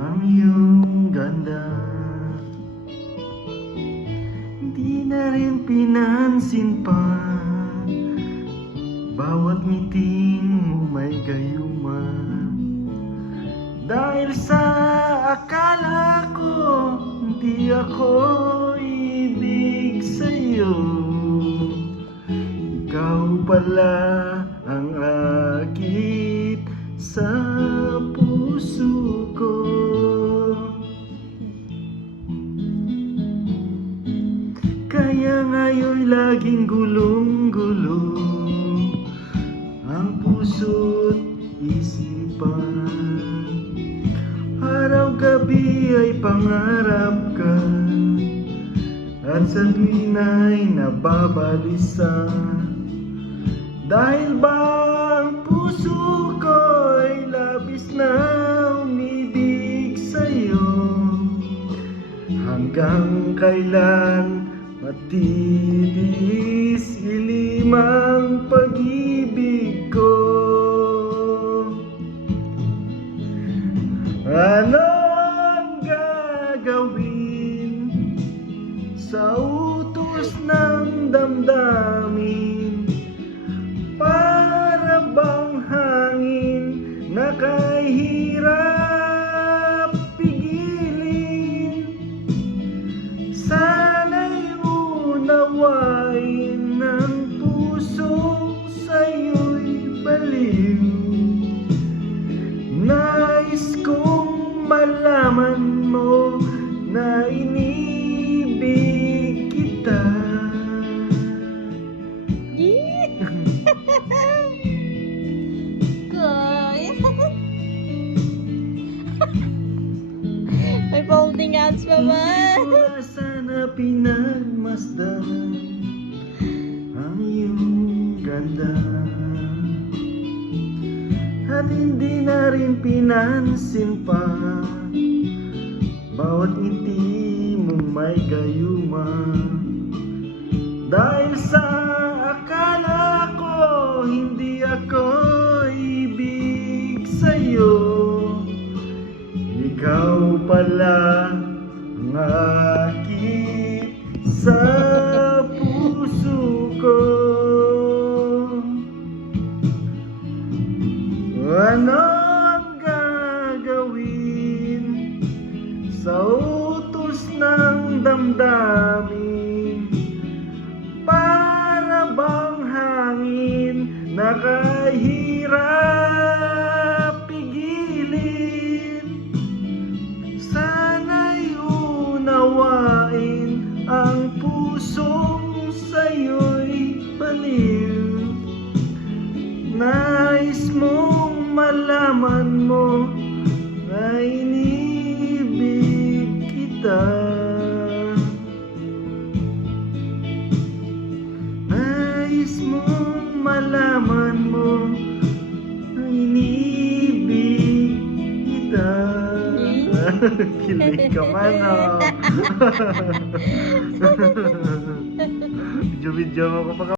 ang iyong ganda. Di na rin pinansin pa. Bawat ngiting mo may gayuma Dahil sa akala ko Hindi ako ibig sa'yo. Ikaw pala ang akit sa Kaya ngayon laging gulong-gulo Ang puso't isipan. Araw-gabi ay pangarap ka At sa tuwin ay nababalisa Dahil ba ang puso ko ay labis na umibig sa'yo? Hanggang kailan matitiis ilimang pag-ibig ko. Ano ang gagawin sa utos ng damdamin the world. Pa ba? Hindi sana pinagmasdan ang iyong ganda At hindi na rin pinansin pa Bawat ngiti mong may gayuma Dahil sa ikaw pala ang akit sa puso ko. Ano ang gagawin sa utos ng damdamin? Para bang hangin na kahirap Nais mong malaman mo na inibig kita Nais mong malaman mo na inibig kita Kilig ka man, oh. Video-video mo ko pa